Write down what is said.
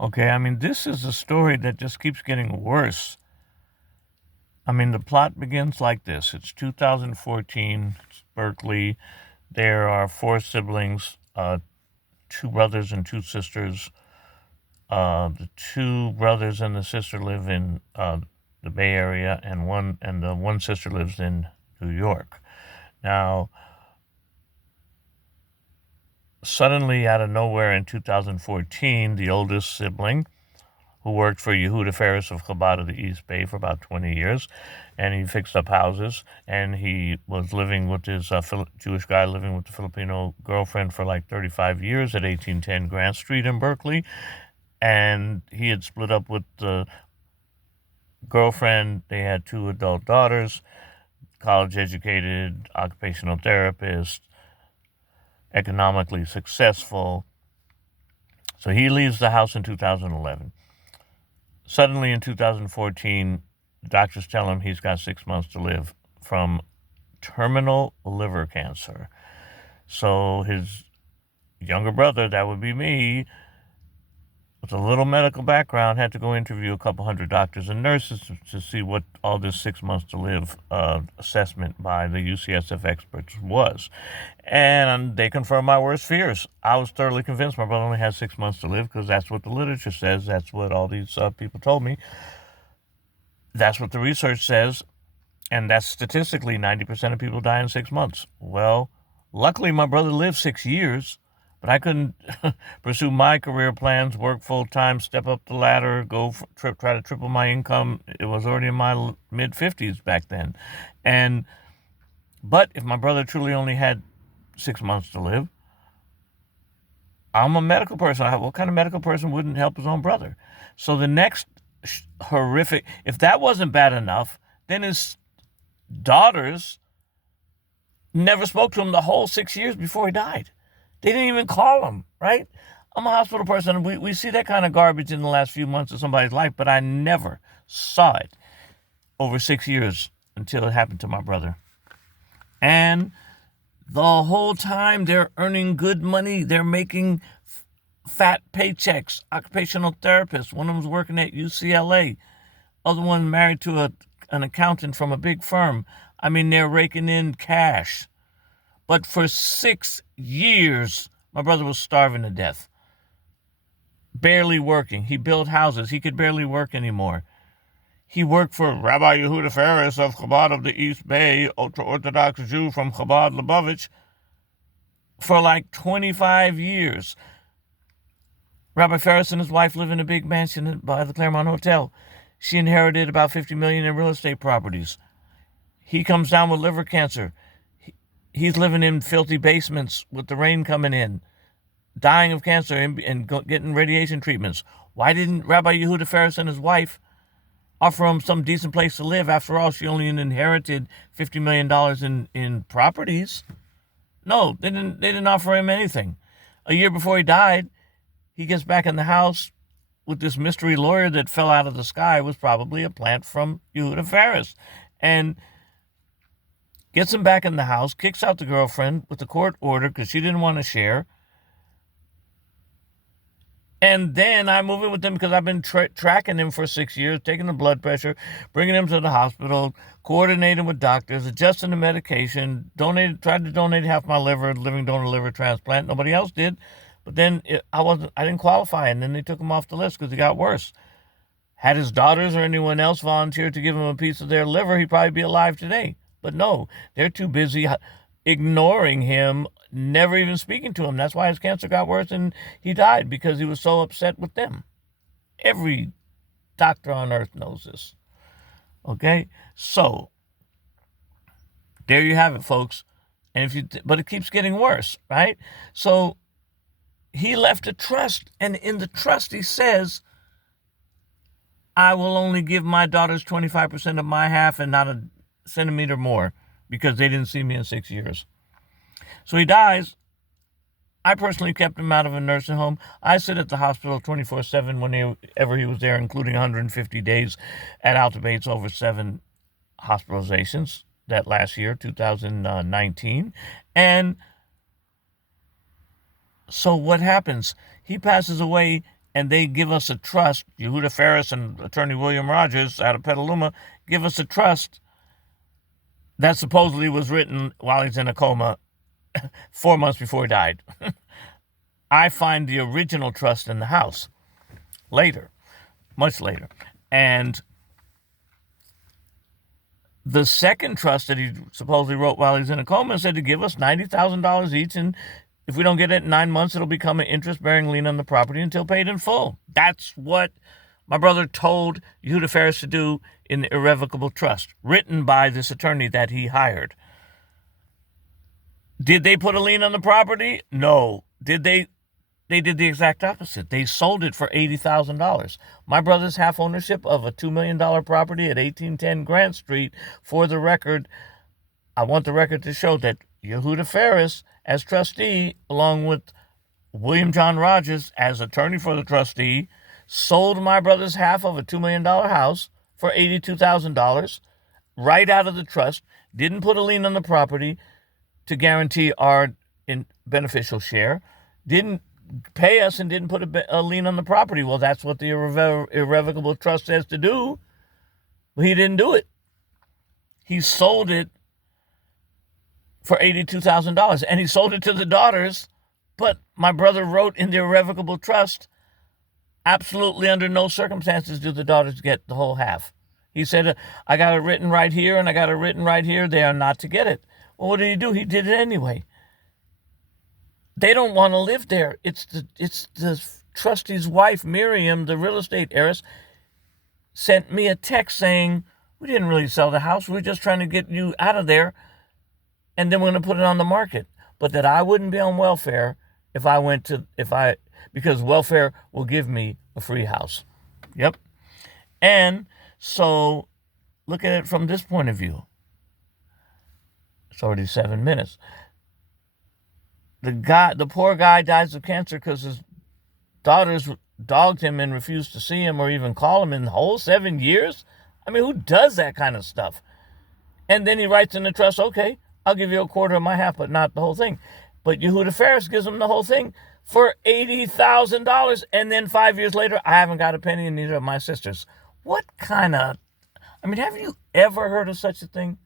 Okay, I mean, this is a story that just keeps getting worse. I mean, the plot begins like this. It's 2014, it's Berkeley. There are four siblings, two brothers and two sisters. The two brothers and the sister live in the Bay Area, and the one sister lives in New York. Now, suddenly, out of nowhere in 2014, the oldest sibling, who worked for Yehuda Ferris of Chabad of the East Bay for about 20 years, and he fixed up houses, and he was living with his Jewish guy living with the Filipino girlfriend for like 35 years at 1810 Grant Street in Berkeley, and he had split up with the girlfriend. They had two adult daughters, college educated, occupational therapist, economically successful. So he leaves the house in 2011. Suddenly in 2014, the doctors tell him he's got 6 months to live from terminal liver cancer. So his younger brother, that would be me, with a little medical background, had to go interview a couple hundred doctors and nurses to see what all this 6 months to live assessment by the UCSF experts was. And they confirmed my worst fears. I was thoroughly convinced my brother only had 6 months to live because that's what the literature says. That's what all these people told me. That's what the research says. And that's statistically 90% of people die in 6 months. Well, luckily my brother lived 6 years, but I couldn't pursue my career plans, work full time, step up the ladder, try to triple my income. It was already in my mid 50s back then. But if my brother truly only had 6 months to live, I'm a medical person. What kind of medical person wouldn't help his own brother? So the next horrific, if that wasn't bad enough, then his daughters never spoke to him the whole 6 years before he died. They didn't even call him, right? I'm a hospital person. We see that kind of garbage in the last few months of somebody's life, but I never saw it over 6 years until it happened to my brother. And the whole time they're earning good money. They're making fat paychecks. Occupational therapists. One of them's working at UCLA. Other one married to an accountant from a big firm. I mean, they're raking in cash. But for 6 years, my brother was starving to death. Barely working. He built houses. He could barely work anymore. He worked for Rabbi Yehuda Ferris of Chabad of the East Bay, ultra-Orthodox Jew from Chabad Lubavitch, for like 25 years. Rabbi Ferris and his wife live in a big mansion by the Claremont Hotel. She inherited about $50 million in real estate properties. He comes down with liver cancer. He's living in filthy basements with the rain coming in, dying of cancer and getting radiation treatments. Why didn't Rabbi Yehuda Ferris and his wife offer him some decent place to live? After all, she only inherited $50 million in properties. No, they didn't offer him anything. A year before he died, he gets back in the house with this mystery lawyer that fell out of the sky, was probably a plant from Yehuda Ferris, and gets him back in the house, kicks out the girlfriend with the court order because she didn't want to share. And then I move in with him because I've been tracking him for 6 years, taking the blood pressure, bringing him to the hospital, coordinating with doctors, adjusting the medication, tried to donate half my liver, living donor liver transplant. Nobody else did. But then I didn't qualify, and then they took him off the list because he got worse. Had his daughters or anyone else volunteered to give him a piece of their liver, he'd probably be alive today. But no, they're too busy ignoring him, never even speaking to him. That's why his cancer got worse and he died, because he was so upset with them. Every doctor on earth knows this. Okay? So, there you have it, folks. But it keeps getting worse, right? So, he left a trust, and in the trust he says, I will only give my daughters 25% of my half and not a centimeter more, because they didn't see me in 6 years. So he dies. I personally kept him out of a nursing home. I sit at the hospital 24/7 whenever he was there, including 150 days at Alta Bates, over 7 hospitalizations that last year, 2019. And so what happens? He passes away and they give us a trust. Yehuda Ferris and attorney William Rogers out of Petaluma give us a trust that supposedly was written while he's in a coma 4 months before he died. I find the original trust in the house later, much later. And the second trust that he supposedly wrote while he's in a coma said to give us $90,000 each, and if we don't get it in 9 months, it'll become an interest-bearing lien on the property until paid in full. That's what my brother told Yehuda Ferris to do in the irrevocable trust, written by this attorney that he hired. Did they put a lien on the property? No. Did they? They did the exact opposite. They sold it for $80,000. My brother's half ownership of a $2 million property at 1810 Grant Street, for the record, I want the record to show that Yehuda Ferris, as trustee, along with William John Rogers as attorney for the trustee, sold my brother's half of a $2 million house for $82,000 right out of the trust, didn't put a lien on the property to guarantee our beneficial share, didn't pay us, and didn't put a lien on the property. Well, that's what the irrevocable trust says to do. But he didn't do it. He sold it for $82,000, and he sold it to the daughters. But my brother wrote in the irrevocable trust, absolutely under no circumstances do the daughters get the whole half. He said, I got it written right here, and I got it written right here. They are not to get it. Well, what did he do? He did it anyway. They don't want to live there. It's the trustee's wife, Miriam, the real estate heiress, sent me a text saying, we didn't really sell the house. We're just trying to get you out of there, and then we're going to put it on the market. But that I wouldn't be on welfare because welfare will give me a free house. Yep. And so look at it from this point of view. It's already 7 minutes. The poor guy dies of cancer because his daughters dogged him and refused to see him or even call him in the whole 7 years. I mean, who does that kind of stuff? And then he writes in the trust, okay, I'll give you a quarter of my half, but not the whole thing. But Yehuda Ferris gives him the whole thing for $80,000. And then 5 years later, I haven't got a penny, and neither of my sisters. What kind of, have you ever heard of such a thing?